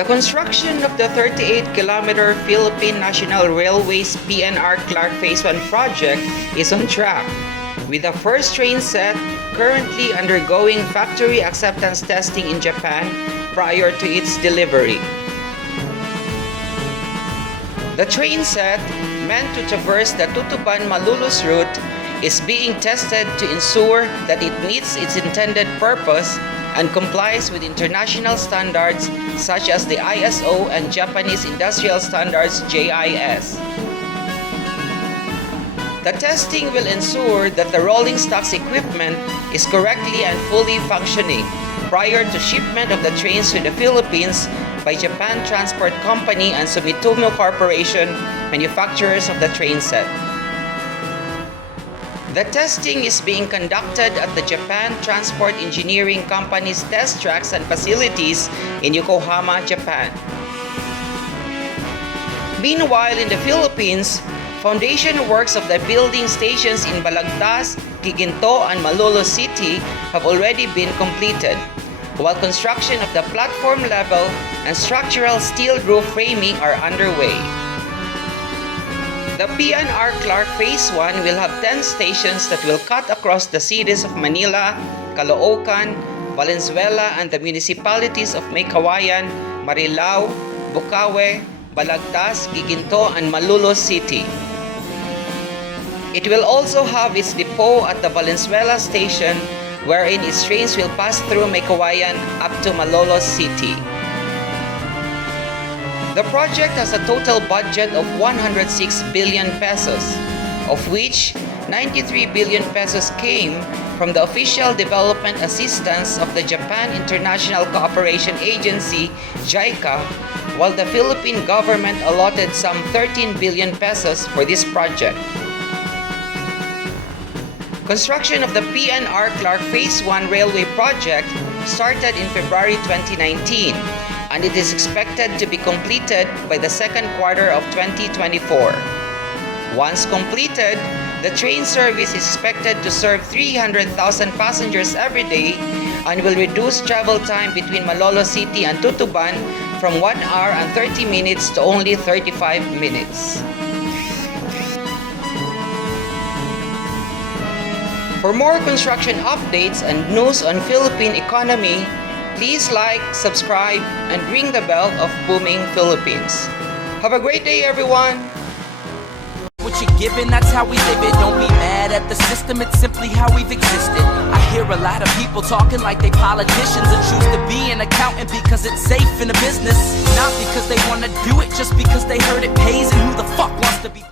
The construction of the 38-kilometer Philippine National Railways PNR Clark Phase I project is on track, with the first train set currently undergoing factory acceptance testing in Japan prior to its delivery. The train set, meant to traverse the Tutuban-Malolos route, is being tested to ensure that it meets its intended purpose and complies with international standards such as the ISO and Japanese Industrial Standards JIS. The testing will ensure that the rolling stocks equipment is correctly and fully functioning prior to shipment of the trains to the Philippines by Japan Transport Company and Sumitomo Corporation, manufacturers of the train set. The testing is being conducted at the Japan Transport Engineering Company's test tracks and facilities in Yokohama, Japan. Meanwhile, in the Philippines, foundation works of the building stations in Balagtas, Guiginto and Malolos City have already been completed, while construction of the platform level and structural steel roof framing are underway. The PNR Clark Phase I will have 10 stations that will cut across the cities of Manila, Caloocan, Valenzuela, and the municipalities of Meycauayan, Marilao, Bocaue, Balagtas, Guiginto, and Malolos City. It will also have its depot at the Valenzuela station, wherein its trains will pass through Meycauayan up to Malolos City. The project has a total budget of 106 billion pesos, of which 93 billion pesos came from the official development assistance of the Japan International Cooperation Agency, JICA, while the Philippine government allotted some 13 billion pesos for this project. Construction of the PNR Clark Phase I railway project started in February 2019, and it is expected to be completed by the second quarter of 2024. Once completed, the train service is expected to serve 300,000 passengers every day and will reduce travel time between Malolos City and Tutuban from 1 hour and 30 minutes to only 35 minutes. For more construction updates and news on Philippine economy, please like, subscribe, and ring the bell of Booming Philippines. Have a great day, everyone! What you're given, that's how we live it. Don't be mad at the system, it's simply how we've existed. I hear a lot of people talking like they politicians and choose to be an accountant because it's safe in the business. Not because they want to do it, just because they heard it pays. And who the fuck wants to be